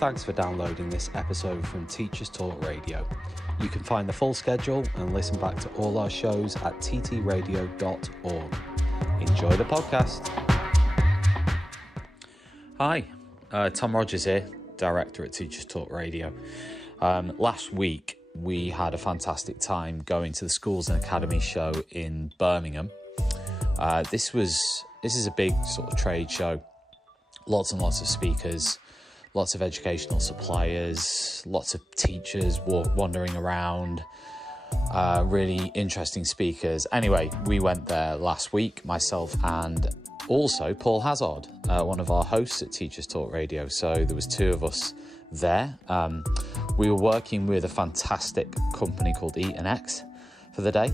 Thanks for downloading this episode from Teachers Talk Radio. You can find the full schedule and listen back to all our shows at ttradio.org. Enjoy the podcast. Hi, Tom Rogers here, Director at Teachers Talk Radio. Last week, we had a fantastic time going to the Schools and Academies show in Birmingham. This is a big sort of trade show. Lots and lots of speakers, lots of educational suppliers, lots of teachers wandering around, really interesting speakers. Anyway, we went there last week, myself and also Paul Hazard, one of our hosts at Teachers Talk Radio. So there was two of us there. We were working with a fantastic company called EtonX for the day.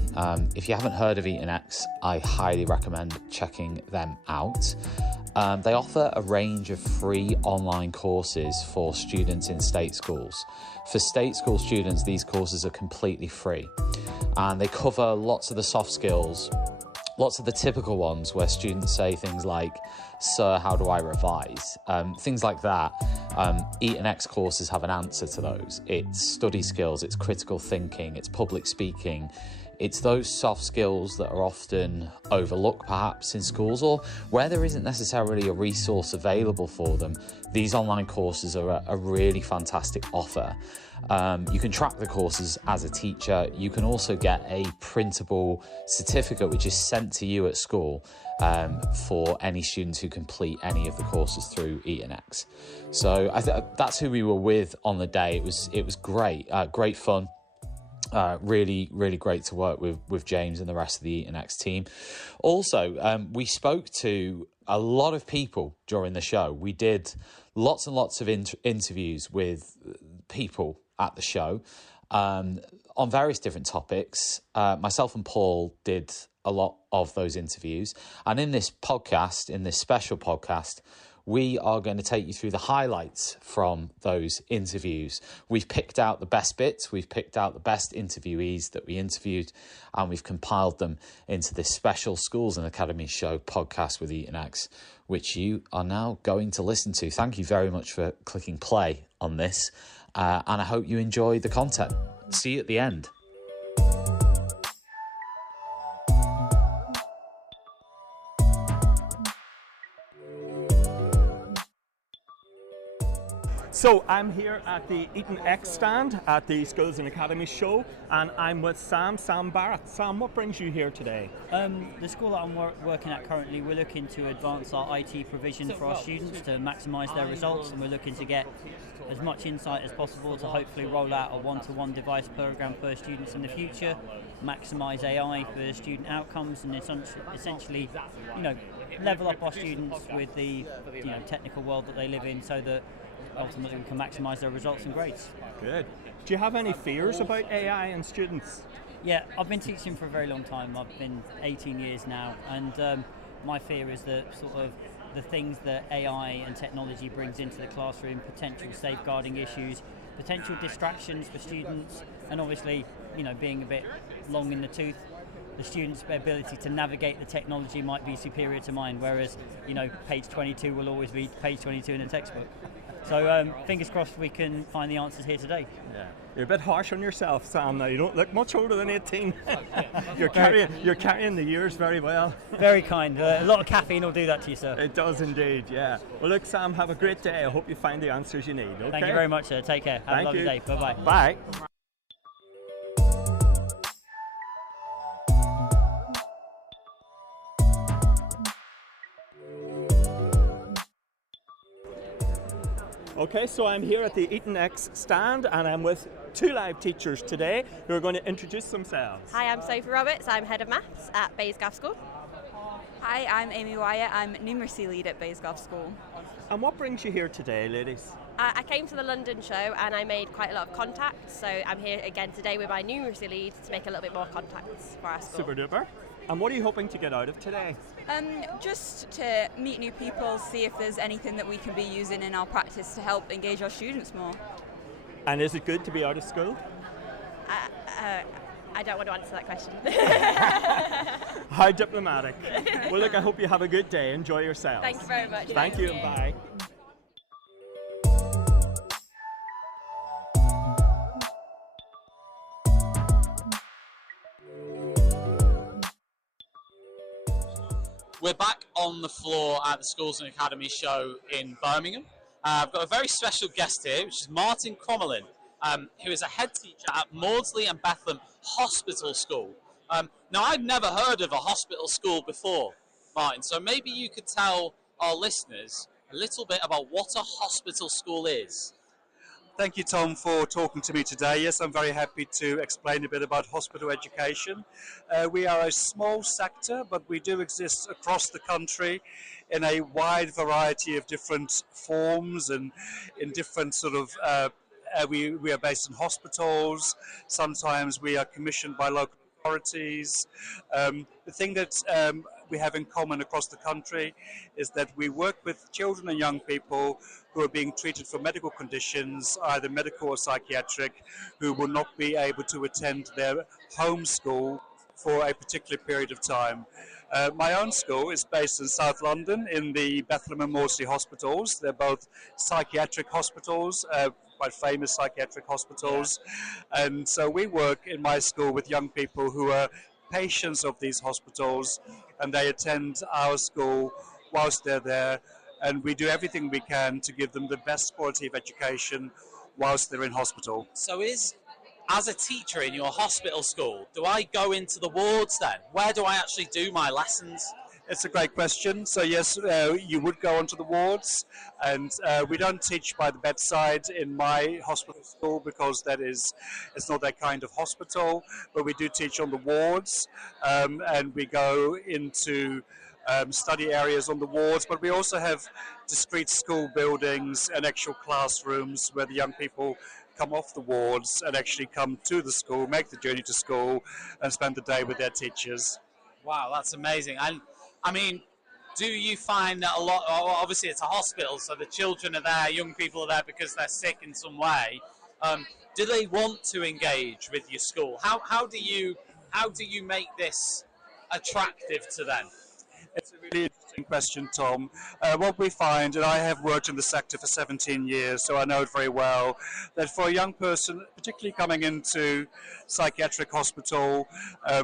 If you haven't heard of EtonX, I highly recommend checking them out. They offer a range of free online courses for students in state schools. For state school students, these courses are completely free, and they cover lots of the soft skills, lots of the typical ones where students say things like, "Sir, how do I revise?" Things like that. EtonX courses have an answer to those. It's study skills, it's critical thinking, it's public speaking. It's those soft skills that are often overlooked perhaps in schools, or where there isn't necessarily a resource available for them. These online courses are a really fantastic offer. You can track the courses as a teacher. You can also get a printable certificate which is sent to you at school for any students who complete any of the courses through EtonX. So that's who we were with on the day. It was great, great fun. Really great to work with James and the rest of the EtonX team. Also, we spoke to a lot of people during the show. We did lots and lots of interviews with people at the show on various different topics. Myself and Paul did a lot of those interviews. And in this podcast, in this special podcast, we are going to take you through the highlights from those interviews. We've picked out the best bits, we've picked out the best interviewees that we interviewed, and we've compiled them into this special Schools and Academies show podcast with EtonX, which you are now going to listen to. Thank you very much for clicking play on this, and I hope you enjoy the content. See you at the end. So I'm here at the EtonX stand at the Schools and Academies show, and I'm with Sam Barrett. Sam, what brings you here today? The school that I'm working at currently, we're looking to advance our IT provision for our students to maximise their results, and we're looking to get as much insight as possible to hopefully roll out a one-to-one device program for students in the future, maximise AI for student outcomes, and essentially, level up our students with the technical world that they live in, so that ultimately we can maximise their results and grades. Good. Do you have any fears about AI and students? Yeah, I've been teaching for a very long time. I've been 18 years now, and my fear is that sort of the things that AI and technology brings into the classroom, potential safeguarding issues, potential distractions for students, and obviously, being a bit long in the tooth, the student's ability to navigate the technology might be superior to mine, whereas, page 22 will always be page 22 in a textbook. So fingers crossed we can find the answers here today. Yeah. You're a bit harsh on yourself, Sam, now. You don't look much older than 18. You're carrying the years very well. Very kind. A lot of caffeine will do that to you, sir. It does indeed, yeah. Well, look, Sam, have a great day. I hope you find the answers you need, okay? Thank you very much, sir. Take care. Have a lovely day. Bye-bye. Bye. Okay, so I'm here at the EtonX stand, and I'm with two live teachers today who are going to introduce themselves. Hi, I'm Sophie Roberts. I'm Head of Maths at Baysgaff School. Hi, I'm Amy Wyatt. I'm Numeracy Lead at Baysgaff School. And what brings you here today, ladies? I came to the London show and I made quite a lot of contacts, so I'm here again today with my Numeracy Lead to make a little bit more contacts for our school. Super duper. And what are you hoping to get out of today? Just to meet new people, see if there's anything that we can be using in our practice to help engage our students more. And is it good to be out of school? I don't want to answer that question. How diplomatic. Well, look, I hope you have a good day. Enjoy yourselves. Thank you very much. Thank you, and bye. We're back on the floor at the Schools and Academies show in Birmingham. I've got a very special guest here, which is Martin Crommelin, who is a head teacher at Maudsley and Bethlehem Hospital School. Now, I've never heard of a hospital school before, Martin, so maybe you could tell our listeners a little bit about what a hospital school is. Thank you, Tom, for talking to me today. Yes, I'm very happy to explain a bit about hospital education. We are a small sector, but we do exist across the country in a wide variety of different forms and in different sort of, we are based in hospitals. Sometimes we are commissioned by local authorities. The thing that we have in common across the country is that we work with children and young people who are being treated for medical conditions, either medical or psychiatric, who will not be able to attend their home school for a particular period of time. My own school is based in South London in the Bethlehem and Maudsley hospitals. They're both psychiatric hospitals, quite famous psychiatric hospitals. And so we work in my school with young people who are patients of these hospitals, and they attend our school whilst they're there, and we do everything we can to give them the best quality of education whilst they're in hospital. So as a teacher in your hospital school, do I go into the wards then? Where do I actually do my lessons? It's a great question. So yes, you would go onto the wards, and we don't teach by the bedside in my hospital school because it's not that kind of hospital, but we do teach on the wards, and we go into study areas on the wards, but we also have discrete school buildings and actual classrooms where the young people come off the wards and actually come to the school, make the journey to school, and spend the day with their teachers. Wow, that's amazing. And I mean, do you find that a lot, obviously it's a hospital, so the children are there, young people are there because they're sick in some way. Do they want to engage with your school? How do you make this attractive to them? It's a really interesting question, Tom. What we find, and I have worked in the sector for 17 years, so I know it very well, that for a young person, particularly coming into psychiatric hospital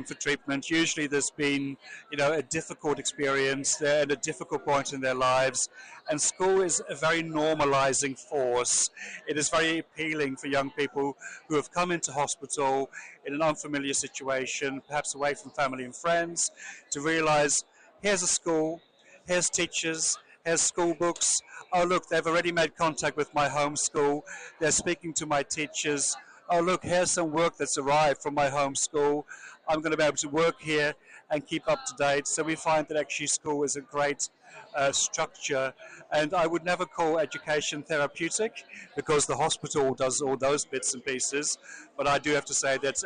for treatment, usually there's been, a difficult experience. They're at a difficult point in their lives, and school is a very normalizing force. It is very appealing for young people who have come into hospital in an unfamiliar situation, perhaps away from family and friends, to realize here's a school, here's teachers, here's school books. Oh, look, they've already made contact with my home school. They're speaking to my teachers. Oh, look, here's some work that's arrived from my home school. I'm going to be able to work here and keep up to date. So we find that actually school is a great structure. And I would never call education therapeutic because the hospital does all those bits and pieces. But I do have to say that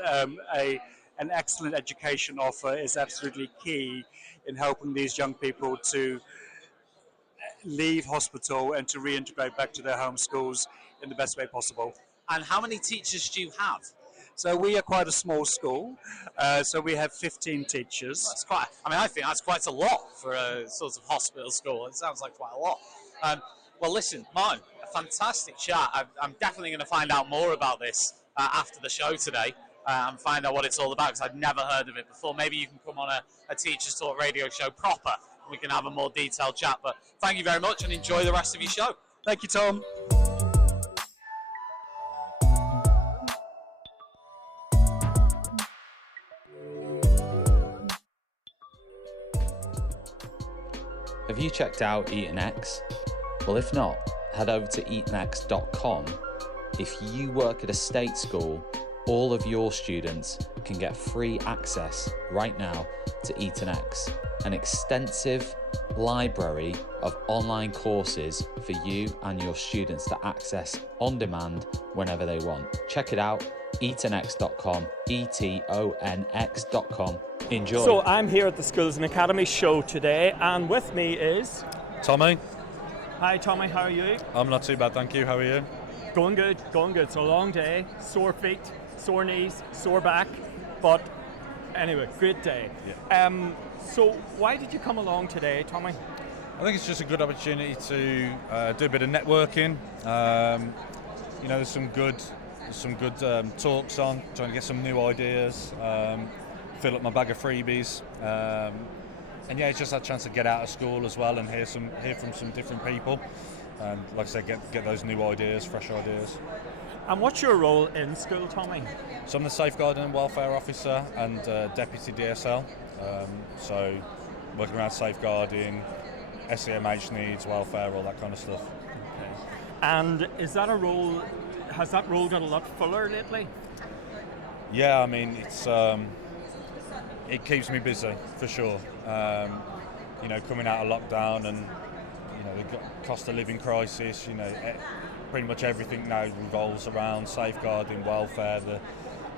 an excellent education offer is absolutely key in helping these young people to leave hospital and to reintegrate back to their home schools in the best way possible. And how many teachers do you have? So we are quite a small school, so we have 15 teachers. I think that's quite a lot for a sort of hospital school. It sounds like quite a lot. Well, listen, Martin, a fantastic chat. I'm definitely going to find out more about this after the show today. And find out what it's all about, because I'd never heard of it before. Maybe you can come on a Teachers Talk radio show proper, and we can have a more detailed chat. But thank you very much, and enjoy the rest of your show. Thank you, Tom. Have you checked out EtonX? Well, if not, head over to EtonX.com. If you work at a state school, all of your students can get free access right now to EtonX, an extensive library of online courses for you and your students to access on demand whenever they want. Check it out, etonx.com, ETONX.com. Enjoy. So I'm here at the Schools and Academies show today, and with me is Tommy. Hi Tommy, how are you? I'm not too bad, thank you. How are you? Going good. It's a long day, sore feet, sore knees, sore back, but anyway, great day. Yeah. So why did you come along today, Tommy? I think it's just a good opportunity to do a bit of networking. There's some good talks on, trying to get some new ideas, fill up my bag of freebies. And yeah, it's just that chance to get out of school as well and hear from some different people, and like I said, get those new ideas, fresh ideas. And what's your role in school, Tommy? So I'm the Safeguarding and Welfare Officer and Deputy DSL, so working around safeguarding, SEMH needs, welfare, all that kind of stuff. Okay. And is that a role, has that role got a lot fuller lately? Yeah, I mean, it keeps me busy for sure. You know, coming out of lockdown and the cost of living crisis, pretty much everything now revolves around safeguarding, welfare, the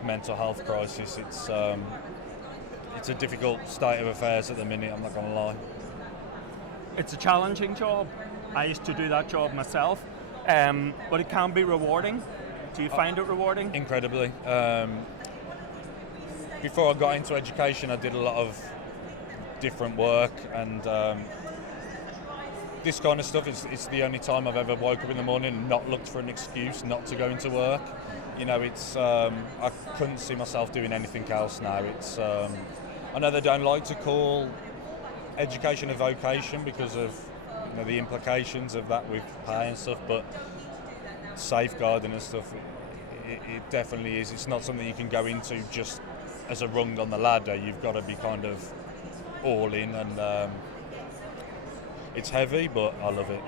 mental health crisis. It's a difficult state of affairs at the minute, I'm not going to lie. It's a challenging job. I used to do that job myself, but it can be rewarding. Do you find it rewarding? Incredibly. Before I got into education, I did a lot of different work, and this kind of stuff it's the only time I've ever woke up in the morning and not looked for an excuse not to go into work. I couldn't see myself doing anything else now. I know they don't like to call education a vocation because of the implications of that with pay and stuff, but safeguarding and stuff, it definitely is. It's not something you can go into just as a rung on the ladder. You've got to be kind of all in, and it's heavy, but I love it.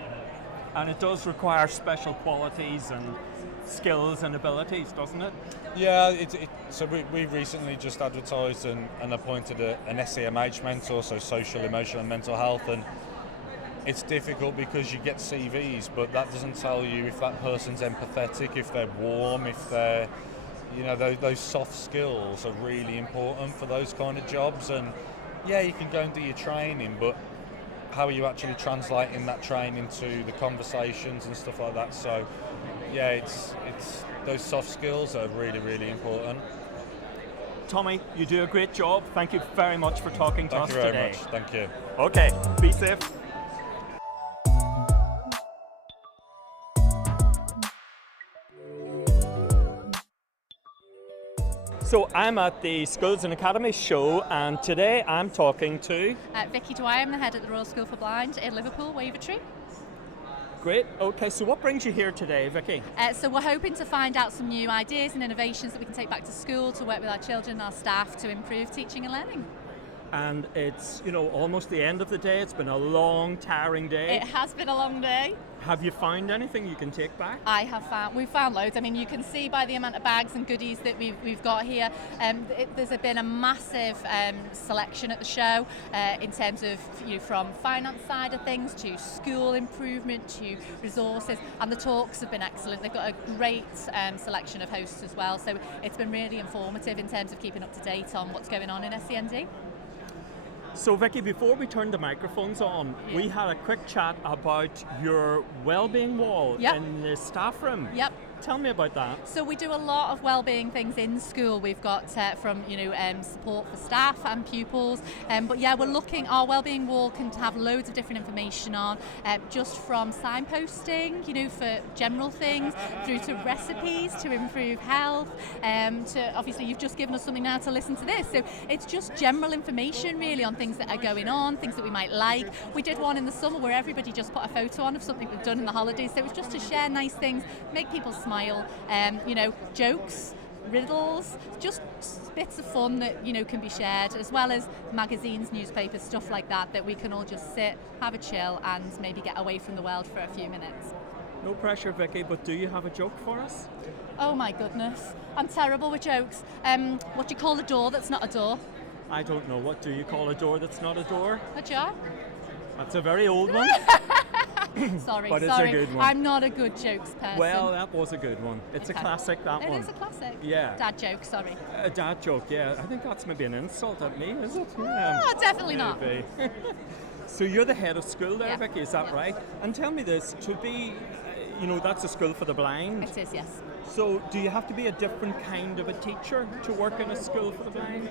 And it does require special qualities and skills and abilities, doesn't it? Yeah, so we recently just advertised and appointed an SEMH mentor, so social, emotional and mental health, and it's difficult because you get CVs, but that doesn't tell you if that person's empathetic, if they're warm, if they're, those soft skills are really important for those kind of jobs. And yeah, you can go and do your training, but how are you actually translating that training to the conversations and stuff like that? So yeah, it's those soft skills are really, really important. Tommy, you do a great job. Thank you very much for talking to us today. Thank you very much. Thank you. Okay, be safe. So I'm at the Schools and Academies show, and today I'm talking to Vicky Dwyer. I'm the head at the Royal School for Blind in Liverpool, Wavertree. Great. Okay, so what brings you here today, Vicky? So we're hoping to find out some new ideas and innovations that we can take back to school to work with our children and our staff to improve teaching and learning. And it's, almost the end of the day. It's been a long, tiring day. It has been a long day. Have you found anything you can take back? We've found loads. I mean, you can see by the amount of bags and goodies that we've got here. There's been a massive selection at the show in terms of from finance side of things to school improvement to resources, and the talks have been excellent. They've got a great selection of hosts as well, so it's been really informative in terms of keeping up to date on what's going on in SEND. So Vicky, before we turned the microphones on, we had a quick chat about your wellbeing wall in the staff room. Yep. Tell me about that. So we do a lot of wellbeing things in school. We've got from support for staff and pupils, but yeah, we're looking. Our wellbeing wall can have loads of different information on, just from signposting, for general things, through to recipes to improve health. To obviously, you've just given us something now to listen to this. So it's just general information really on things that are going on, things that we might like. We did one in the summer where everybody just put a photo on of something we've done in the holidays. So it was just to share nice things, make people smile, jokes, riddles, just bits of fun that can be shared, as well as magazines, newspapers, stuff like that we can all just sit, have a chill, and maybe get away from the world for a few minutes. No pressure, Vicky, but do you have a joke for us? Oh my goodness, I'm terrible with jokes. What do you call a door that's not a door? I don't know. What do you call a door that's not a door? A jar? That's a very old one. Sorry, but it's a good one. I'm not a good jokes person. Well, that was a good one. It's a classic, that one. It is a classic. Yeah. Dad joke, sorry. A dad joke, yeah. I think that's maybe an insult at me, is it? Oh, definitely not. So you're the head of school there, Vicky, is that right? And tell me this, to be, that's a school for the blind. It is, yes. So do you have to be a different kind of a teacher to work in a school for the blind?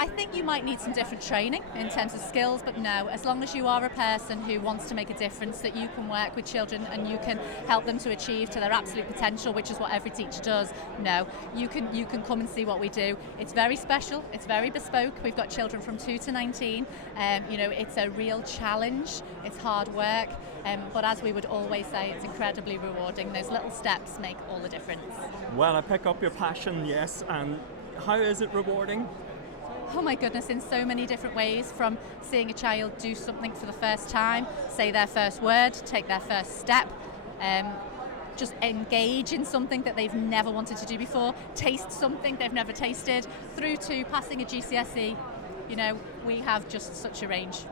I think you might need some different training in terms of skills, but no, as long as you are a person who wants to make a difference, that you can work with children and you can help them to achieve to their absolute potential, which is what every teacher does. No, you can come and see what we do. It's very special, it's very bespoke. We've got children from 2 to 19. It's a real challenge, it's hard work, but as we would always say, it's incredibly rewarding. Those little steps make all the difference. Well, I pick up your passion, yes, and how is it rewarding? Oh my goodness, in so many different ways, from seeing a child do something for the first time, say their first word, take their first step, just engage in something that they've never wanted to do before, taste something they've never tasted, through to passing a GCSE. We have just such a range.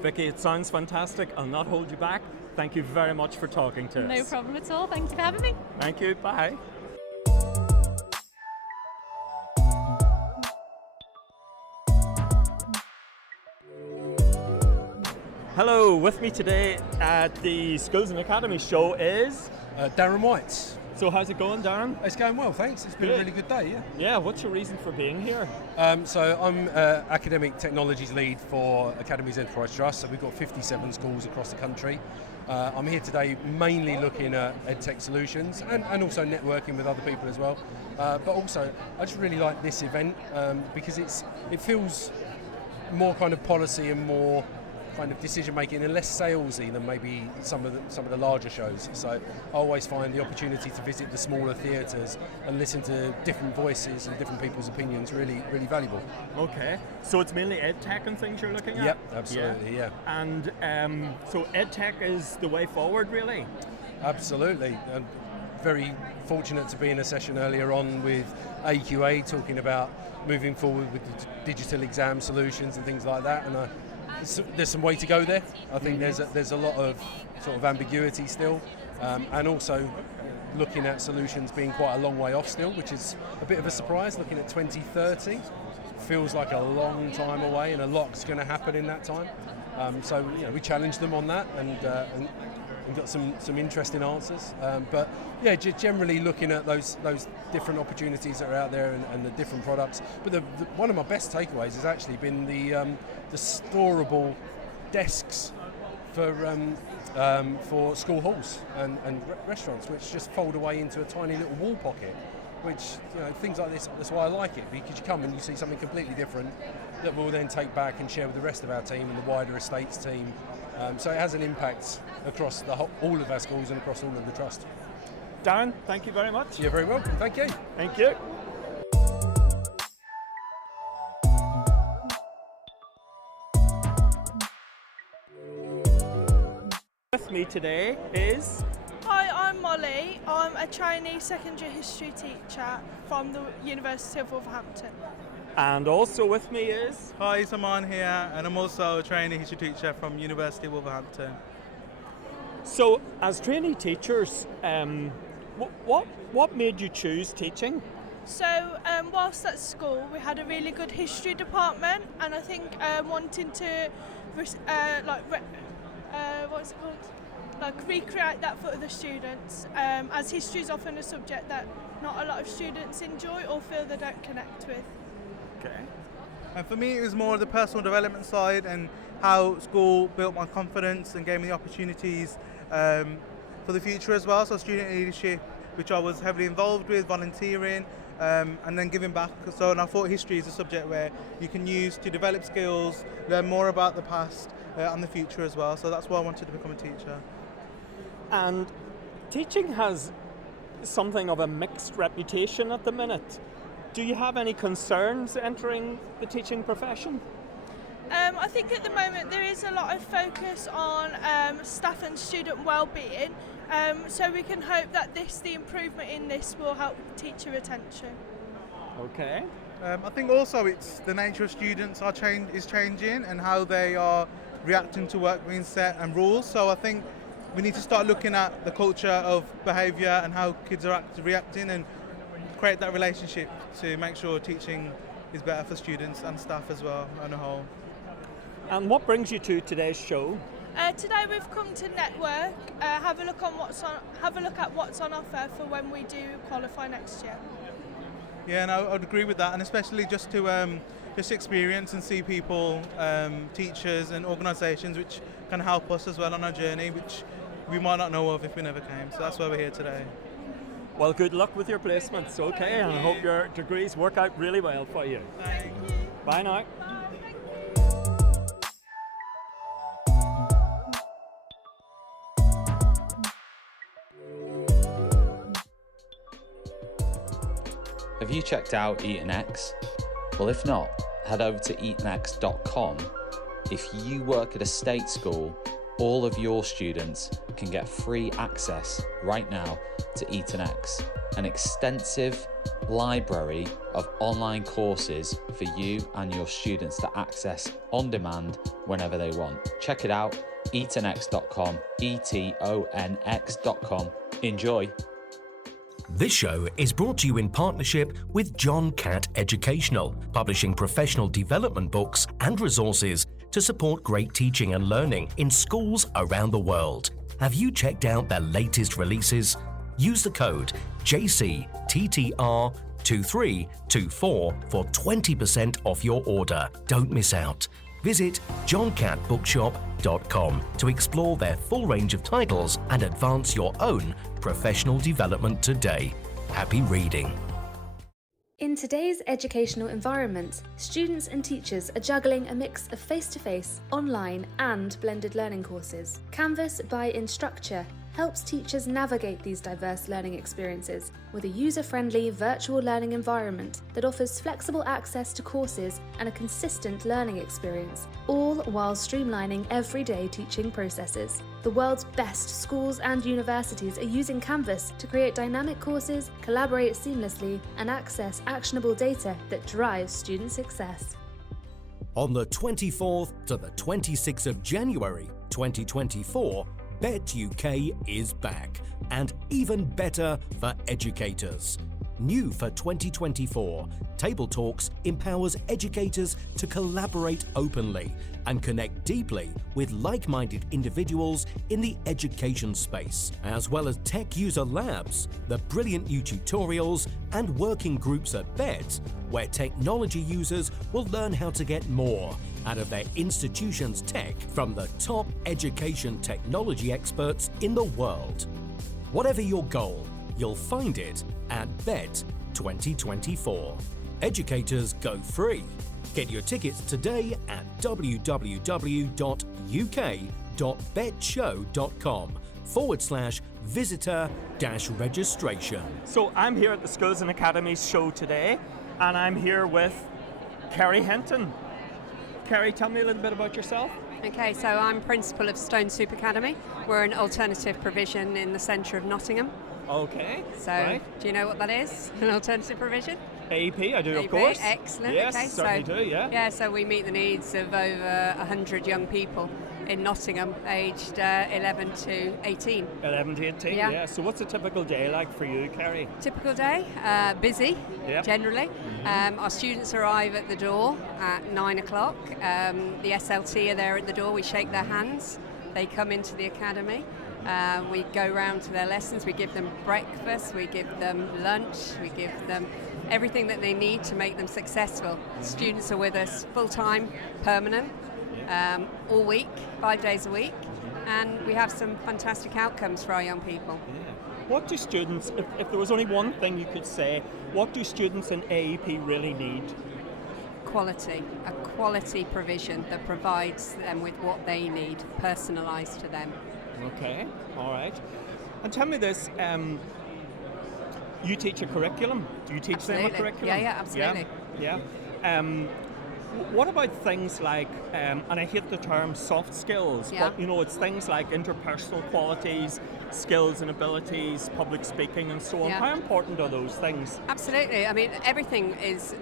Vicky, it sounds fantastic. I'll not hold you back. Thank you very much for talking to us. No problem at all. Thank you for having me. Thank you. Bye. Hello, with me today at the Schools and Academies show is Darren White. So how's it going, Darren? It's going well, thanks. It's been a really good day, yeah. Yeah, what's your reason for being here? So I'm Academic Technologies Lead for Academies Enterprise Trust, so we've got 57 schools across the country. I'm here today mainly looking at EdTech solutions and also networking with other people as well. But also, I just really like this event because it feels more kind of policy and more kind of decision making and less salesy than maybe some of the larger shows. So I always find the opportunity to visit the smaller theatres and listen to different voices and different people's opinions really, really valuable. Okay, so it's mainly EdTech and things you're looking at? Yep, absolutely, yeah. And so EdTech is the way forward, really? Absolutely. I'm very fortunate to be in a session earlier on with AQA talking about moving forward with digital exam solutions and things like that, and there's some way to go there. I think there's a lot of sort of ambiguity still, and also looking at solutions being quite a long way off still, which is a bit of a surprise. Looking at 2030 feels like a long time away, and a lot's going to happen in that time. So we challenged them on that and got some interesting answers. But yeah, generally looking at those different opportunities that are out there and the different products. But one of my best takeaways has actually been the storable desks for school halls and restaurants, which just fold away into a tiny little wall pocket. Which things like this, that's why I like it, because you come and you see something completely different that we'll then take back and share with the rest of our team and the wider estates team. So it has an impact across all of our schools and across all of the trust. Darren, thank you very much. You're very welcome. Thank you. Thank you. With me today is... Hi, I'm Molly. I'm a trainee secondary history teacher from the University of Wolverhampton. And also with me is... Hi, Saman here, and I'm also a trainee history teacher from University of Wolverhampton. So, as trainee teachers, what made you choose teaching? So, whilst at school, we had a really good history department, and I think wanting to, what's it called? Recreate that for other students, as history is often a subject that not a lot of students enjoy or feel they don't connect with. Okay. And for me, it was more the personal development side and how school built my confidence and gave me the opportunities for the future as well. So student leadership, which I was heavily involved with, volunteering, and then giving back. So, and I thought history is a subject where you can use to develop skills, learn more about the past and the future as well. So that's why I wanted to become a teacher. And teaching has something of a mixed reputation at the minute. Do you have any concerns entering the teaching profession? I think at the moment there is a lot of focus on staff and student well-being, so we can hope that the improvement in this will help teacher retention. Okay. I think also it's the nature of students is changing and how they are reacting to work being set and rules. So I think we need to start looking at the culture of behaviour and how kids are reacting and create that relationship to make sure teaching is better for students and staff as well on a whole. And what brings you to today's show? Today we've come to network, have a look at what's on offer for when we do qualify next year. Yeah, and I would agree with that, and especially just to just experience and see people, teachers and organisations which can help us as well on our journey, which we might not know of if we never came. So that's why we're here today. Well, good luck with your placements, okay? And I hope your degrees work out really well for you. Thank you. Bye now. Have you checked out EtonX? Well, if not, head over to etonx.com. If you work at a state school, all of your students can get free access right now to EtonX, an extensive library of online courses for you and your students to access on demand whenever they want. Check it out, etonx.com, etonx.com. Enjoy. This show is brought to you in partnership with John Catt Educational, publishing professional development books and resources to support great teaching and learning in schools around the world. Have you checked out their latest releases? Use the code JCTTR2324 for 20% off your order. Don't miss out. Visit johncattbookshop.com to explore their full range of titles and advance your own professional development today. Happy reading. In today's educational environment, students and teachers are juggling a mix of face-to-face, online and blended learning courses. Canvas by Instructure helps teachers navigate these diverse learning experiences with a user-friendly virtual learning environment that offers flexible access to courses and a consistent learning experience, all while streamlining everyday teaching processes. The world's best schools and universities are using Canvas to create dynamic courses, collaborate seamlessly, and access actionable data that drives student success. On the 24th to the 26th of January 2024, Bet UK is back, and even better for educators. New for 2024, Table Talks empowers educators to collaborate openly and connect deeply with like-minded individuals in the education space, as well as tech user labs, the brilliant new tutorials and working groups at Bet, where technology users will learn how to get more out of their institution's tech from the top education technology experts in the world. Whatever your goal, you'll find it at Bet 2024. Educators go free. Get your tickets today at www.uk.betshow.com/visitor-registration. So I'm here at the Schools and Academies show today, and I'm here with Kerry Hinton. Kerry, tell me a little bit about yourself. Okay, so I'm principal of Stone Soup Academy. We're an alternative provision in the centre of Nottingham. Okay. So, right. Do you know what that is? An alternative provision? AEP, I do, AEP, of course. Excellent. Yes, okay, certainly so, do, yeah. Yeah, so we meet the needs of over 100 young people in Nottingham, aged 11 to 18. 11 to 18, yeah. So what's a typical day like for you, Kerry? Typical day, busy, yep. Generally. Our students arrive at the door at 9 o'clock. The SLT are there at the door, we shake their hands. They come into the academy. We go round to their lessons, we give them breakfast, we give them lunch, we give them everything that they need to make them successful. Students are with us full-time, permanent, all week, 5 days a week, and we have some fantastic outcomes for our young people. What do students, if there was only one thing you could say, what do students in AEP really need? Quality, a quality provision that provides them with what they need, personalised to them. Okay, all right. And tell me this, you teach a curriculum. Do you teach absolutely. them a curriculum? Yeah, absolutely. Yeah. What about things like, and I hate the term soft skills, but it's things like interpersonal qualities, skills and abilities, public speaking and so on. How important are those things? Absolutely. I mean, everything is,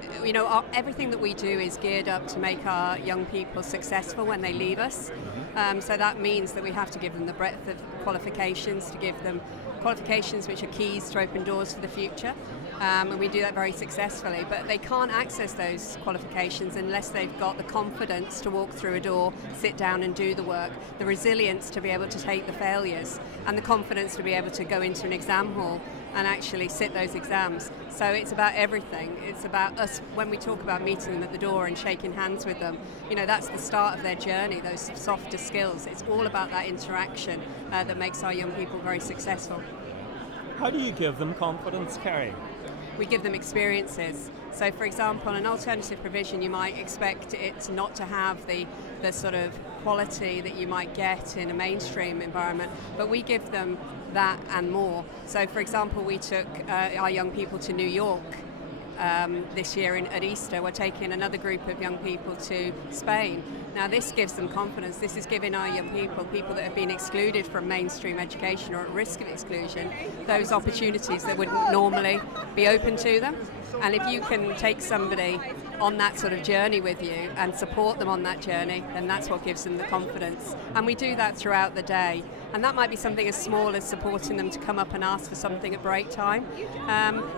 everything that we do is geared up to make our young people successful when they leave us. So that means that we have to give them the breadth of qualifications, to give them qualifications which are keys to open doors for the future. and we do that very successfully, but they can't access those qualifications unless they've got the confidence to walk through a door, sit down and do the work, the resilience to be able to take the failures, and the confidence to be able to go into an exam hall and actually sit those exams. So it's about everything. It's about us, when we talk about meeting them at the door and shaking hands with them, that's the start of their journey, those softer skills. It's all about that interaction that makes our young people very successful. How do you give them confidence, Kerry? We give them experiences. So, for example, an alternative provision, you might expect it not to have the sort of quality that you might get in a mainstream environment, but we give them that and more. So, for example, we took our young people to New York this year at Easter. We're taking another group of young people to Spain. Now this gives them confidence. This is giving our young people that have been excluded from mainstream education or at risk of exclusion, those opportunities that wouldn't normally be open to them. And if you can take somebody on that sort of journey with you and support them on that journey, then that's what gives them the confidence. And we do that throughout the day. And that might be something as small as supporting them to come up and ask for something at break time,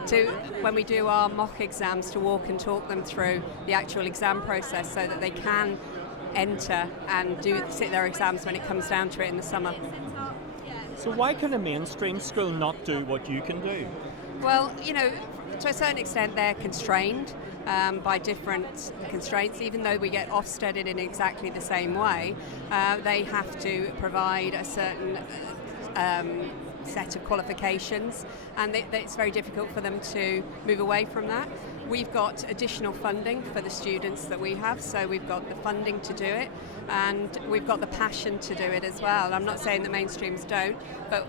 to when we do our mock exams, to walk and talk them through the actual exam process so that they can enter and sit their exams when it comes down to it in the summer. So why can a mainstream school not do what you can do? Well, to a certain extent they're constrained by different constraints. Even though we get Ofsteded in exactly the same way, they have to provide a certain set of qualifications, and it's very difficult for them to move away from that. We've got additional funding for the students that we have, so we've got the funding to do it, and we've got the passion to do it as well. I'm not saying that mainstreams don't, but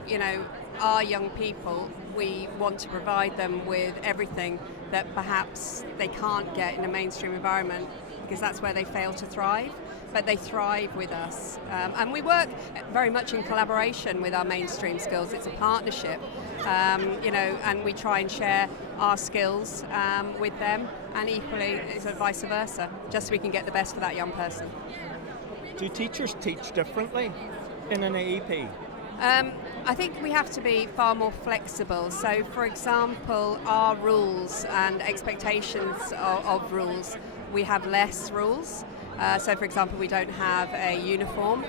our young people, we want to provide them with everything that perhaps they can't get in a mainstream environment, because that's where they fail to thrive. But they thrive with us, and we work very much in collaboration with our mainstream schools. It's a partnership, and we try and share our skills with them, and equally it's vice versa, just so we can get the best for that young person. Do teachers teach differently in an AEP? I think we have to be far more flexible. So, for example, our rules and expectations of rules, we have less rules. So, for example, we don't have a uniform.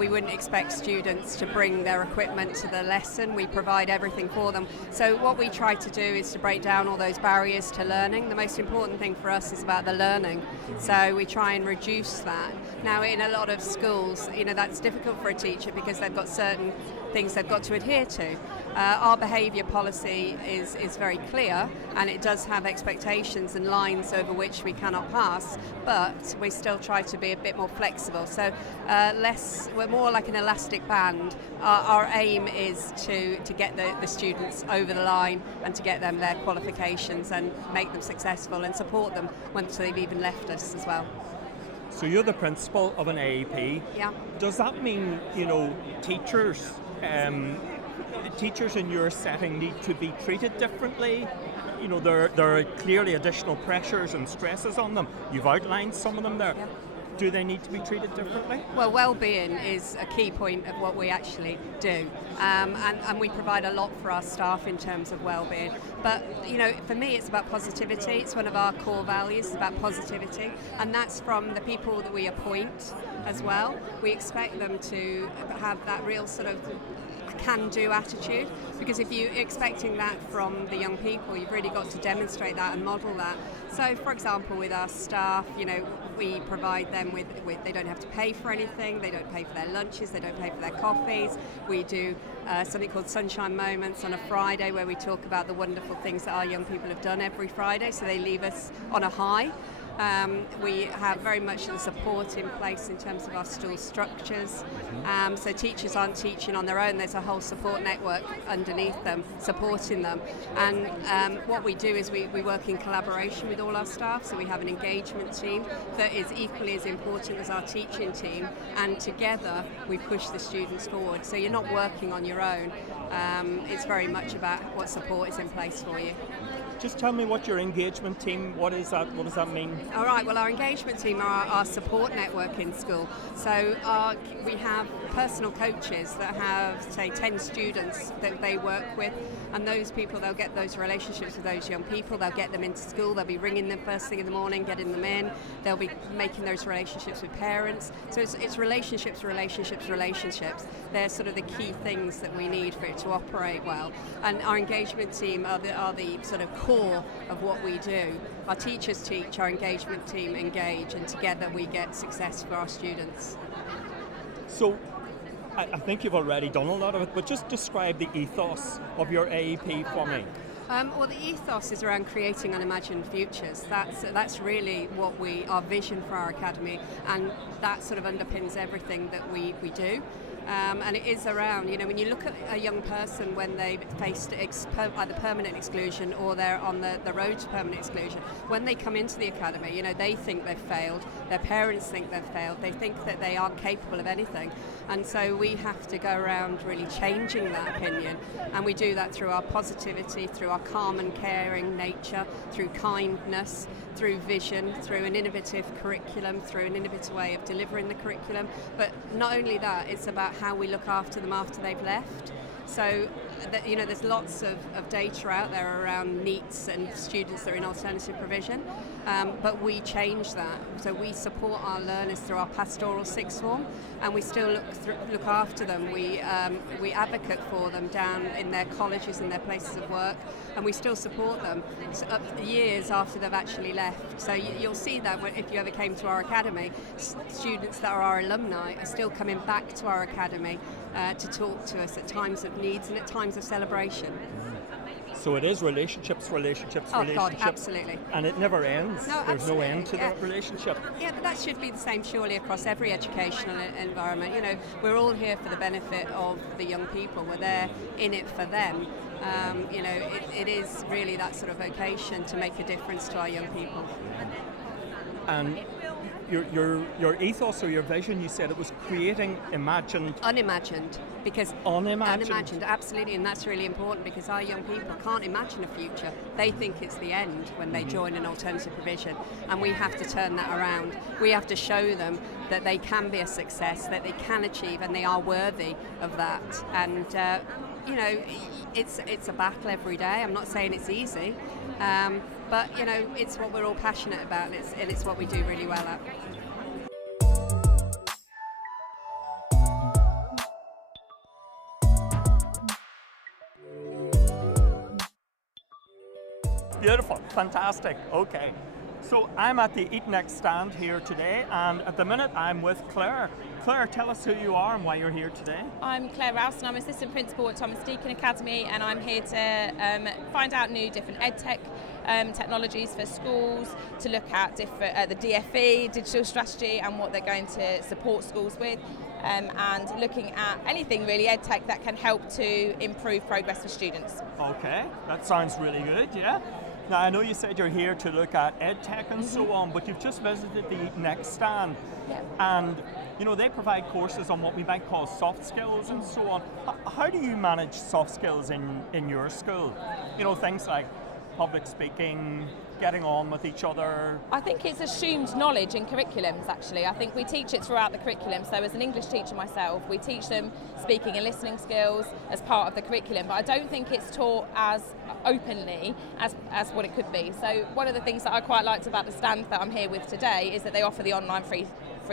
We wouldn't expect students to bring their equipment to the lesson. We provide everything for them. So what we try to do is to break down all those barriers to learning. The most important thing for us is about the learning. So we try and reduce that. Now, in a lot of schools, that's difficult for a teacher because they've got certain things they've got to adhere to. Our behaviour policy is very clear, and it does have expectations and lines over which we cannot pass, but we still try to be a bit more flexible. So we're more like an elastic band. Our aim is to get the students over the line and to get them their qualifications and make them successful and support them once they've even left us as well. So you're the principal of an AEP. Yeah. Does that mean, teachers in your setting need to be treated differently? There are clearly additional pressures and stresses on them. You've outlined some of them there. Yeah. Do they need to be treated differently? Well, well-being is a key point of what we actually do, and we provide a lot for our staff in terms of well-being. But for me, it's about positivity. It's one of our core values, it's about positivity, and that's from the people that we appoint as well. We expect them to have that real sort of can-do attitude, because if you're expecting that from the young people, you've really got to demonstrate that and model that. So, for example, with our staff, we provide them with they don't have to pay for anything, they don't pay for their lunches, they don't pay for their coffees. We do something called Sunshine Moments on a Friday, where we talk about the wonderful things that our young people have done every Friday, so they leave us on a high. We have very much the support in place in terms of our school structures, so teachers aren't teaching on their own. There's a whole support network underneath them supporting them, and what we do is we work in collaboration with all our staff. So we have an engagement team that is equally as important as our teaching team, and together we push the students forward. So you're not working on your own. It's very much about what support is in place for you. just tell me what your engagement team, what is that? What does that mean? All right, well, our engagement team are our support network in school. So we have personal coaches that have, say, 10 students that they work with, and those people, they'll get those relationships with those young people, they'll get them into school, they'll be ringing them first thing in the morning, getting them in, they'll be making those relationships with parents. So it's relationships. They're sort of the key things that we need for it to operate well. And our engagement team are the sort of core of what we do. Our teachers teach, our engagement team engage, and together we get success for our students. So I think you've already done a lot of it, but just describe the ethos of your AEP for me. Well, the ethos is around creating unimagined futures. That's really what our vision for our academy, and that sort of underpins everything that we do. And it is around, when you look at a young person when they've faced either permanent exclusion or they're on the road to permanent exclusion, when they come into the academy, they think they've failed, their parents think they've failed, they think that they aren't capable of anything. And so we have to go around really changing that opinion, and we do that through our positivity, through our calm and caring nature, through kindness, through vision, through an innovative curriculum, through an innovative way of delivering the curriculum. But not only that, it's about how we look after them after they've left. So, there's lots of data out there around NEETs and students that are in alternative provision, but we change that. So we support our learners through our pastoral sixth form, and we still look after them. We advocate for them down in their colleges and their places of work, and we still support them years after they've actually left. So you'll see that if you ever came to our academy, students that are our alumni are still coming back to our academy to talk to us at times of needs and at times of celebration. So it is relationships. Oh God, absolutely. And it never ends. No, There's no end to that relationship. Yeah, but that should be the same surely across every educational environment. We're all here for the benefit of the young people. We're there in it for them. It is really that sort of vocation to make a difference to our young people. And your ethos or your vision, you said it was creating unimagined, because unimagined, absolutely, and that's really important because our young people can't imagine a future. They think it's the end when they join an alternative provision, and we have to turn that around. We have to show them that they can be a success, that they can achieve, and they are worthy of that. And it's a battle every day. I'm not saying it's easy, but it's what we're all passionate about, and it's what we do really well at. Beautiful, fantastic. Okay, so I'm at the EtonX stand here today, and at the minute I'm with Claire. Claire, tell us who you are and why you're here today. I'm Claire Rouse, and I'm Assistant Principal at Thomas Deacon Academy, and I'm here to find out new different EdTech technologies for schools, to look at different the DFE, digital strategy, and what they're going to support schools with, and looking at anything really EdTech that can help to improve progress for students. Okay, that sounds really good, yeah. Now, I know you said you're here to look at EdTech and so on, but you've just visited the EtonX stand, and they provide courses on what we might call soft skills and so on. How do you manage soft skills in your school? Things like public speaking, getting on with each other. I think it's assumed knowledge in curriculums, actually. I think we teach it throughout the curriculum. So as an English teacher myself, we teach them speaking and listening skills as part of the curriculum, but I don't think it's taught as openly as what it could be. So one of the things that I quite liked about the stand that I'm here with today is that they offer the online free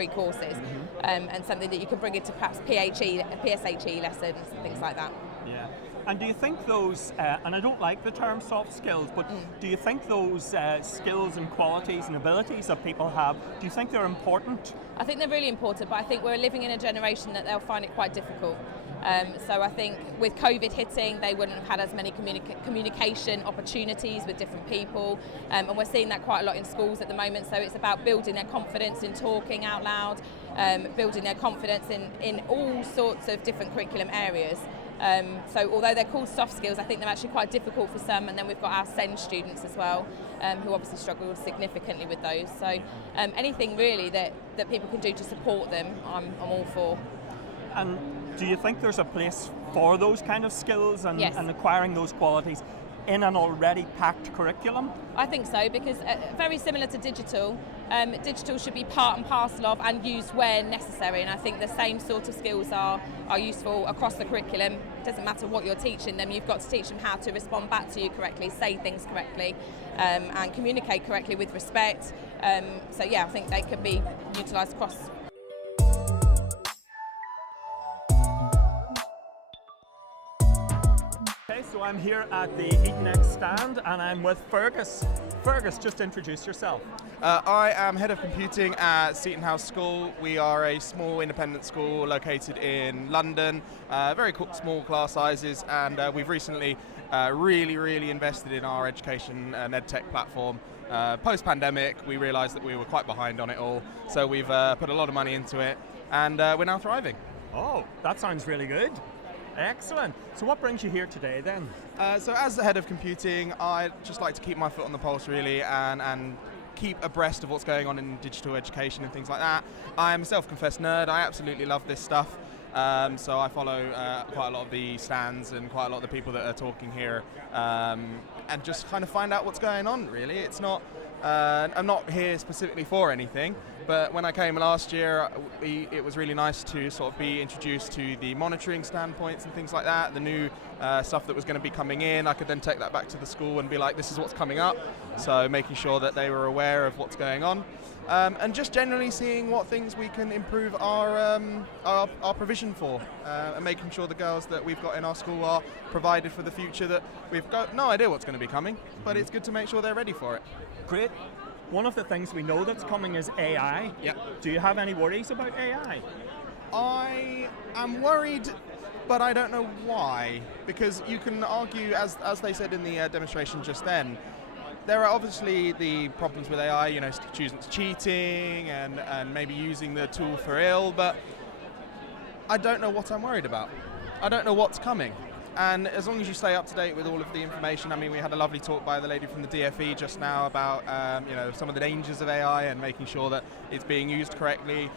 courses, and something that you can bring into perhaps PSHE lessons and things like that. Yeah. And do you think those, and I don't like the term soft skills, but do you think those skills and qualities and abilities that people have, do you think they're important? I think they're really important, but I think we're living in a generation that they'll find it quite difficult. So I think with COVID hitting, they wouldn't have had as many communication opportunities with different people, and we're seeing that quite a lot in schools at the moment. So it's about building their confidence in talking out loud, building their confidence in all sorts of different curriculum areas. So although they're called soft skills, I think they're actually quite difficult for some, and then we've got our SEND students as well, who obviously struggle significantly with those. So anything really that people can do to support them, I'm all for. And do you think there's a place for those kind of skills and acquiring those qualities in an already packed curriculum? I think so, because very similar to digital, digital should be part and parcel of and used where necessary, and I think the same sort of skills are useful across the curriculum. It doesn't matter what you're teaching them, you've got to teach them how to respond back to you correctly, say things correctly, and communicate correctly with respect. So yeah, I think they could be utilised across. Okay, so I'm here at the EtonX stand and I'm with Fergus. Fergus, just introduce yourself. I am Head of Computing at Seton House School. We are a small independent school located in London, very small class sizes, and we've recently really invested in our education and EdTech platform. Post-pandemic, we realised that we were quite behind on it all, so we've put a lot of money into it, and we're now thriving. Oh, that sounds really good. Excellent. So what brings you here today then? So as the Head of Computing, I just like to keep my foot on the pulse really and keep abreast of what's going on in digital education and things like that. I'm a self-confessed nerd. I absolutely love this stuff. So I follow quite a lot of the stands and quite a lot of the people that are talking here, and just kind of find out what's going on really. It's not, I'm not here specifically for anything, but when I came last year, it was really nice to sort of be introduced to the monitoring standpoints and things like that, the new stuff that was going to be coming in. I could then take that back to the school and be like, this is what's coming up. So making sure that they were aware of what's going on. And just generally seeing what things we can improve our provision for, and making sure the girls that we've got in our school are provided for the future, that we've got no idea what's going to be coming, but it's good to make sure they're ready for it. Great. One of the things we know that's coming is AI. Yep. Do you have any worries about AI? I am worried, but I don't know why, because you can argue, as they said in the demonstration just then, there are obviously the problems with AI, you know, students cheating and maybe using the tool for ill, but I don't know what I'm worried about. I don't know what's coming. And as long as you stay up to date with all of the information, I mean, we had a lovely talk by the lady from the DFE just now about, you know, some of the dangers of AI and making sure that it's being used correctly.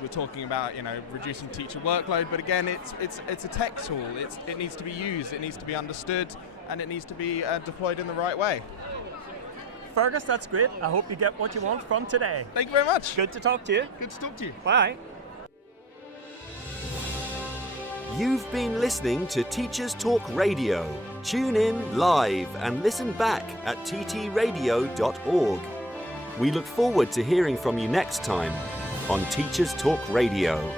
We're talking about, you know, reducing teacher workload, but again, it's a tech tool. It needs to be used, it needs to be understood, and it needs to be deployed in the right way. Fergus, that's great. I hope you get what you want from today. Thank you very much. Good to talk to you. Good to talk to you. Bye. You've been listening to Teachers Talk Radio. Tune in live and listen back at ttradio.org. We look forward to hearing from you next time on Teachers Talk Radio.